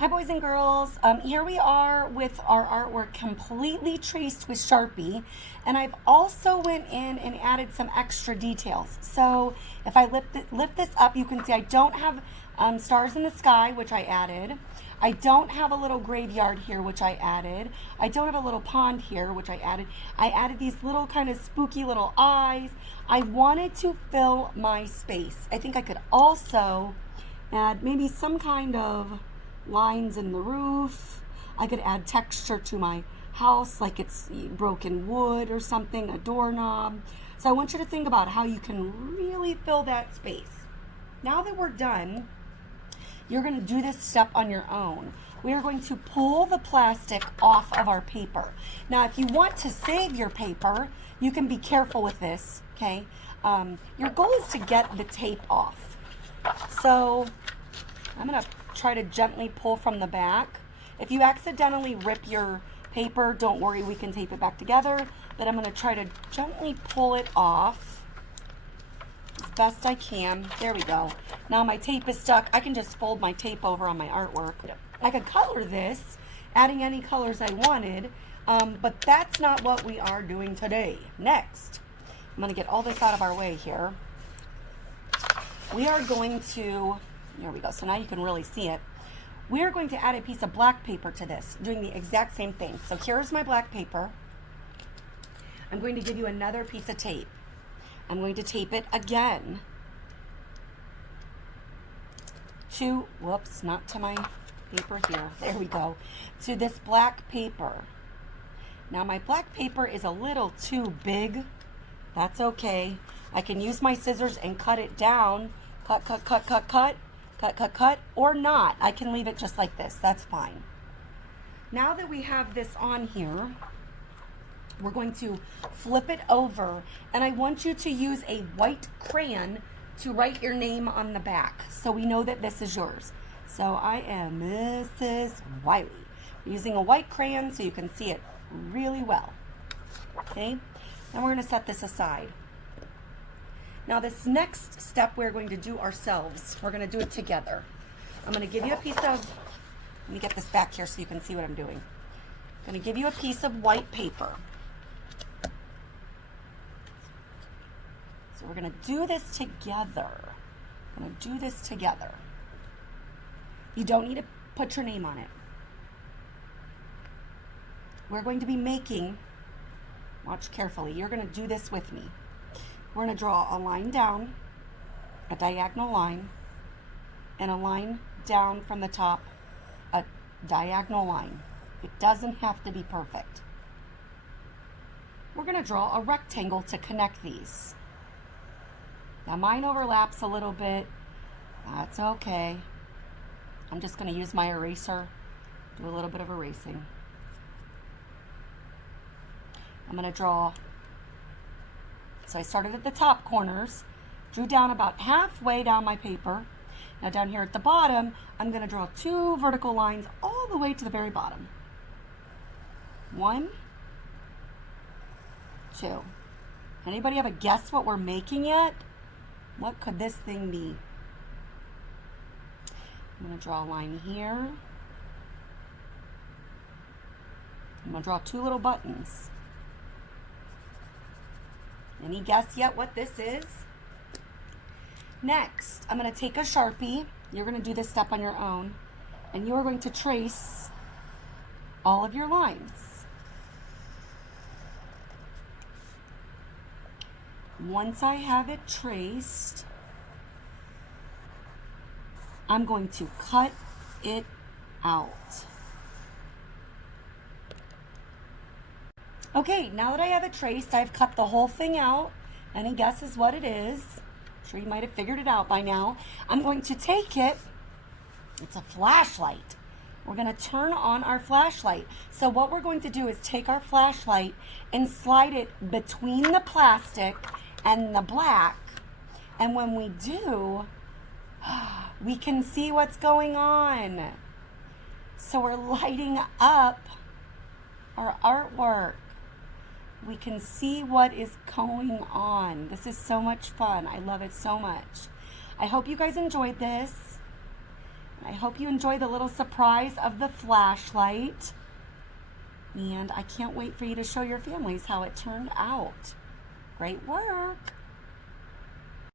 Hi boys and girls, here we are with our artwork completely traced with Sharpie, and I've also went in and added some extra details. So if I lift this up, you can see I don't have stars in the sky, which I added. I don't have a little graveyard here, which I added. I don't have a little pond here, which I added. I added these little kind of spooky little eyes. I wanted to fill my space. I think I could also add maybe some kind of lines in the roof. I could add texture to my house, like it's broken wood or something, a doorknob. So I want you to think about how you can really fill that space. Now that we're done, you're going to do this step on your own. We are going to pull the plastic off of our paper. Now, if you want to save your paper, you can be careful with this, okay? Your goal is to get the tape off. So I'm going to try to gently pull from the back. If you accidentally rip your paper, don't worry, we can tape it back together. But I'm going to try to gently pull it off as best I can. There we go. Now my tape is stuck. I can just fold my tape over on my artwork. I could color this, adding any colors I wanted, but that's not what we are doing today. Next, I'm going to get all this out of our way here. We are going to, there we go, so now you can really see it. We are going to add a piece of black paper to this, doing the exact same thing. So here's my black paper. I'm going to give you another piece of tape. I'm going to tape it again to, whoops, not to my paper here. There we go. To this black paper. Now my black paper is a little too big. That's okay. I can use my scissors and cut it down. Cut, cut, cut, cut, cut. Cut, cut, cut, or not. I can leave it just like this. That's fine. Now that we have this on here, we're going to flip it over, and I want you to use a white crayon to write your name on the back so we know that this is yours. So I am Mrs. Wiley. We're using a white crayon so you can see it really well. Okay, now we're going to set this aside. Now this next step we're going to do ourselves. We're going to do it together. I'm going to give you a piece of, let me get this back here so you can see what I'm doing. I'm going to give you a piece of white paper. So we're going to do this together. I'm going to do this together. You don't need to put your name on it. We're going to be making, watch carefully, you're going to do this with me. We're going to draw a line down, a diagonal line, and a line down from the top, a diagonal line. It doesn't have to be perfect. We're going to draw a rectangle to connect these. Now mine overlaps a little bit. That's okay. I'm just going to use my eraser, do a little bit of erasing. I'm going to draw. So I started at the top corners, drew down about halfway down my paper. Now down here at the bottom, I'm going to draw two vertical lines all the way to the very bottom. 1, 2. Anybody have a guess what we're making yet? What could this thing be? I'm going to draw a line here. I'm going to draw two little buttons. Any guess yet what this is? Next, I'm going to take a Sharpie. You're going to do this step on your own. And you're going to trace all of your lines. Once I have it traced, I'm going to cut it out. Okay, now that I have it traced, I've cut the whole thing out. Any guesses what it is? I'm sure you might have figured it out by now. I'm going to take it. It's a flashlight. We're going to turn on our flashlight. So what we're going to do is take our flashlight and slide it between the plastic and the black. And when we do, we can see what's going on. So we're lighting up our artwork. We can see what is going on. This is so much fun. I love it so much. I hope you guys enjoyed this. I hope you enjoy the little surprise of the flashlight. And I can't wait for you to show your families how it turned out. Great work.